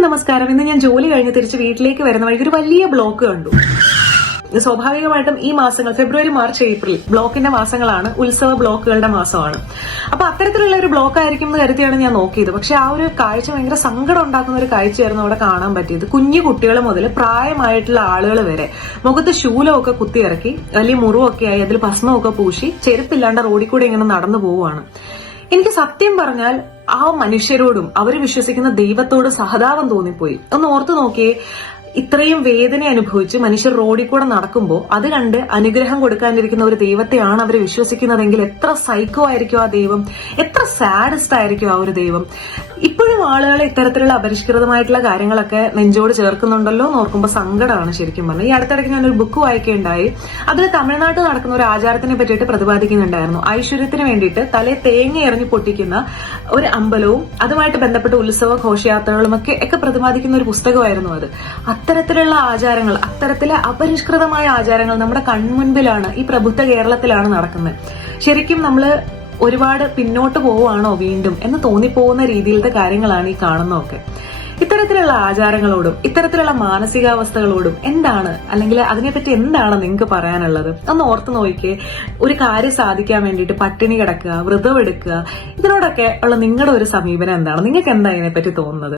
എല്ലാവർക്കും നമസ്കാരം. ഇന്ന് ഞാൻ ജോലി കഴിഞ്ഞ് തിരിച്ച് വീട്ടിലേക്ക് വരുന്ന വഴി ഒരു വലിയ ബ്ലോക്ക് കണ്ടു. സ്വാഭാവികമായിട്ടും ഈ മാസങ്ങൾ ഫെബ്രുവരി മാർച്ച് ഏപ്രിൽ ബ്ലോക്കിന്റെ മാസങ്ങളാണ് ഉത്സവ ബ്ലോക്കുകളുടെ മാസമാണ്. അപ്പൊ അത്തരത്തിലുള്ള ഒരു ബ്ലോക്ക് ആയിരിക്കും എന്ന് കരുതിയാണ് ഞാൻ നോക്കിയത്. പക്ഷെ ആ ഒരു കാഴ്ച ഭയങ്കര സങ്കടം ഉണ്ടാക്കുന്ന ഒരു കാഴ്ചയായിരുന്നു അവിടെ കാണാൻ പറ്റിയത്. കുഞ്ഞു കുട്ടികൾ മുതൽ പ്രായമായിട്ടുള്ള ആളുകൾ വരെ മുഖത്ത് ശൂലമൊക്കെ കുത്തിയിറക്കി വലിയ മുറിവൊക്കെ ആയി അതിൽ ഭസ്മമൊക്കെ പൂശി ചെരുപ്പില്ലാണ്ട് റോഡിൽ കൂടെ ഇങ്ങനെ നടന്നു പോവുകയാണ്. എനിക്ക് സത്യം പറഞ്ഞാൽ ആ മനുഷ്യരോടും അവർ വിശ്വസിക്കുന്ന ദൈവത്തോടും സഹതാപം തോന്നിപ്പോയി. ഒന്ന് ഓർത്തു നോക്കിയേ ഇത്രയും വേദന അനുഭവിച്ച് മനുഷ്യർ റോഡിൽ കൂടെ നടക്കുമ്പോൾ അത് കണ്ട് അനുഗ്രഹം കൊടുക്കാനിരിക്കുന്ന ഒരു ദൈവത്തെയാണ് അവർ വിശ്വസിക്കുന്നതെങ്കിൽ എത്ര സൈക്കോ ആയിരിക്കും ആ ദൈവം? എത്ര സാഡസ്റ്റ് ആയിരിക്കും ആ ഒരു ദൈവം? ഇപ്പോഴും ആളുകൾ ഇത്തരത്തിലുള്ള അപരിഷ്കൃതമായിട്ടുള്ള കാര്യങ്ങളൊക്കെ നെഞ്ചോട് ചേർക്കുന്നുണ്ടല്ലോ എന്ന് ഓർക്കുമ്പോൾ സങ്കടമാണ് ശരിക്കും പറഞ്ഞത് ഈ അടുത്തിടയ്ക്ക് ഞാനൊരു ബുക്ക് വായിക്കുകയുണ്ടായി. അതിൽ തമിഴ്നാട്ടിൽ നടക്കുന്ന ഒരു ആചാരത്തിനെ പറ്റിയിട്ട് പ്രതിപാദിക്കുന്നുണ്ടായിരുന്നു. ഐശ്വര്യത്തിന് വേണ്ടിയിട്ട് തലേ തേങ്ങ എറിഞ്ഞ് പൊട്ടിക്കുന്ന ഒരു അമ്പലവും അതുമായിട്ട് ബന്ധപ്പെട്ട ഉത്സവ ഘോഷയാത്രകളും ഒക്കെ ഒക്കെ പ്രതിപാദിക്കുന്ന ഒരു പുസ്തകമായിരുന്നു അത്. അത്തരത്തിലുള്ള ആചാരങ്ങൾ അത്തരത്തിലെ അപരിഷ്കൃതമായ ആചാരങ്ങൾ നമ്മുടെ കൺമുൻപിലാണ് ഈ പ്രബുദ്ധ കേരളത്തിലാണ് നടക്കുന്നത്. ശരിക്കും നമ്മൾ ഒരുപാട് പിന്നോട്ട് പോവുകയാണോ വീണ്ടും എന്ന് തോന്നിപ്പോകുന്ന രീതിയിലത്തെ കാര്യങ്ങളാണ് ഈ കാണുന്നതൊക്കെ. ഇത്തരത്തിലുള്ള ആചാരങ്ങളോടും ഇത്തരത്തിലുള്ള മാനസികാവസ്ഥകളോടും എന്താണ് അല്ലെങ്കിൽ അതിനെപ്പറ്റി എന്താണ് നിങ്ങൾക്ക് പറയാനുള്ളത്? ഒന്ന് ഓർത്ത് നോക്കിയേ ഒരു കാര്യം സാധിക്കാൻ വേണ്ടിയിട്ട് പട്ടിണി കിടക്കുക വ്രതം എടുക്കുക ഇതിനോടൊക്കെ ഉള്ള നിങ്ങളുടെ ഒരു സമീപനം എന്താണ്? നിങ്ങൾക്ക് എന്താ ഇതിനെപ്പറ്റി തോന്നുന്നത്?